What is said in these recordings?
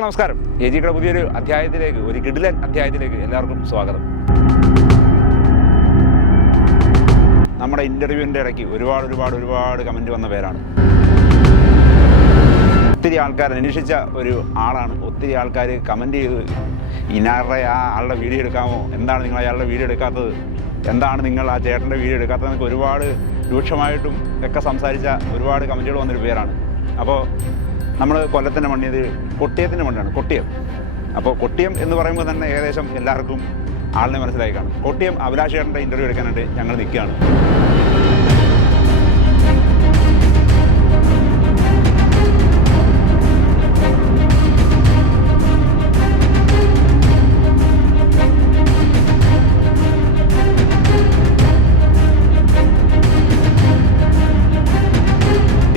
നമസ്കാരം. എ ജിയുടെ പുതിയൊരു അധ്യായത്തിലേക്ക് ഒരു കിടിലൻ അധ്യായത്തിലേക്ക് എല്ലാവർക്കും സ്വാഗതം. നമ്മുടെ ഇന്റർവ്യൂവിന്റെ ഇടയ്ക്ക് ഒരുപാട് ഒരുപാട് ഒരുപാട് കമന്റ് വന്ന പേരാണ്. ഒത്തിരി ആൾക്കാർ അന്വേഷിച്ച ഒരു ആളാണ്. ഒത്തിരി ആൾക്കാർ കമന്റ് ചെയ്ത് ഇനാരുടെ ആ ആളുടെ വീഡിയോ എടുക്കാമോ? എന്താണ് നിങ്ങൾ അയാളുടെ വീഡിയോ എടുക്കാത്തത്? എന്താണ് നിങ്ങൾ ആ ചേട്ടന്റെ വീഡിയോ എടുക്കാത്തത്? എന്നൊക്കെ ഒരുപാട് രൂക്ഷമായിട്ടും ഒക്കെ സംസാരിച്ച ഒരുപാട് കമന്റുകൾ വന്നൊരു പേരാണ്. അപ്പോൾ നമ്മൾ കൊല്ലത്തിന്റെ മണ്ണിത് കൊട്ടിയത്തിന്റെ മണ്ണാണ് കൊട്ടിയം. അപ്പോൾ കൊട്ടിയം എന്ന് പറയുമ്പോൾ തന്നെ ഏകദേശം എല്ലാവർക്കും ആളിനെ മനസ്സിലായി കാണും. കൊട്ടിയം അഭിലാഷ് ചേട്ടന്റെ ഇന്റർവ്യൂ എടുക്കാനായിട്ട് ഞങ്ങൾ നിൽക്കുകയാണ്.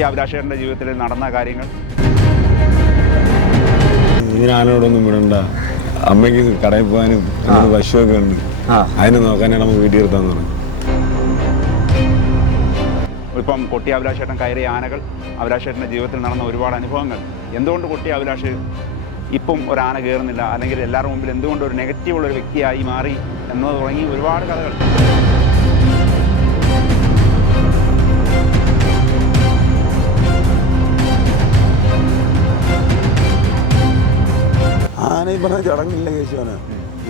അഭിലാഷേട്ടന്റെ ജീവിതത്തിൽ നടന്ന കാര്യങ്ങൾ ആനോടൊന്നും വിടണ്ട. അമ്മയ്ക്ക് കടയിൽ പോകാനും പശുവൊക്കെ ഉണ്ട്. ആ. അതിനെ നോക്കാനാണ് നമുക്ക് വീട്ടിൽ നിർത്താന്ന് പറഞ്ഞു ഇപ്പം കൊട്ടി അഭിലാഷേട്ടൻ കയറിയ ആനകൾ അഭിലാഷേട്ടന്റെ ജീവിതത്തിൽ നടന്ന ഒരുപാട് അനുഭവങ്ങൾ. എന്തുകൊണ്ട് കൊട്ടി അഭിലാഷ് ഇപ്പം ഒരു ആന കയറുന്നില്ല? അല്ലെങ്കിൽ എല്ലാവരുടെ മുമ്പിൽ എന്തുകൊണ്ട് ഒരു നെഗറ്റീവുള്ള ഒരു വ്യക്തിയായി മാറി എന്നത് തുടങ്ങി ഒരുപാട് കഥകൾ. ഈ പറഞ്ഞ ചടങ്ങില്ല കേശുവാണ്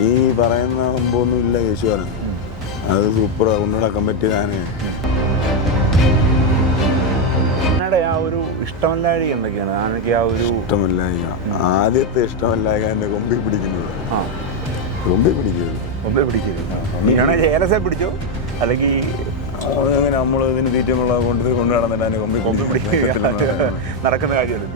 ഈ പറയുന്ന സംഭവമൊന്നും ഇല്ല കേശുവാണ് അത് സൂപ്പർ കൊണ്ടുനടക്കാൻ പറ്റിയ ആനയുടെ ആ ഒരു ഇഷ്ടമല്ലായി എന്തൊക്കെയാണ്? ആനയ്ക്ക് ആ ഒരു ഇഷ്ടമല്ലായിക. ആദ്യത്തെ ഇഷ്ടമല്ലായിക എന്റെ കൊമ്പി പിടിക്കുന്നത്. ആ. കൊമ്പി പിടിക്കുന്നത് മുമ്പേ പിടിക്കരുത്. നീയാണെ ഏലസെ പിടിച്ചോ? അല്ലെങ്കിൽ നമ്മൾ ഇതിന് തീറ്റമുള്ള കൊണ്ട് കൊണ്ടു നടന്നിട്ട് അതിനെ കൊമ്പി കൊമ്പ് പിടിക്കുക നടക്കുന്ന കാര്യമല്ല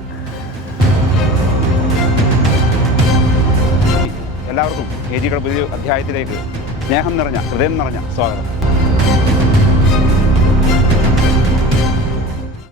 എല്ലാവർക്കും എ ജിയുടെ പുതിയ അധ്യായത്തിലേക്ക് സ്നേഹം നിറഞ്ഞ ഹൃദയം നിറഞ്ഞ സ്വാഗതം.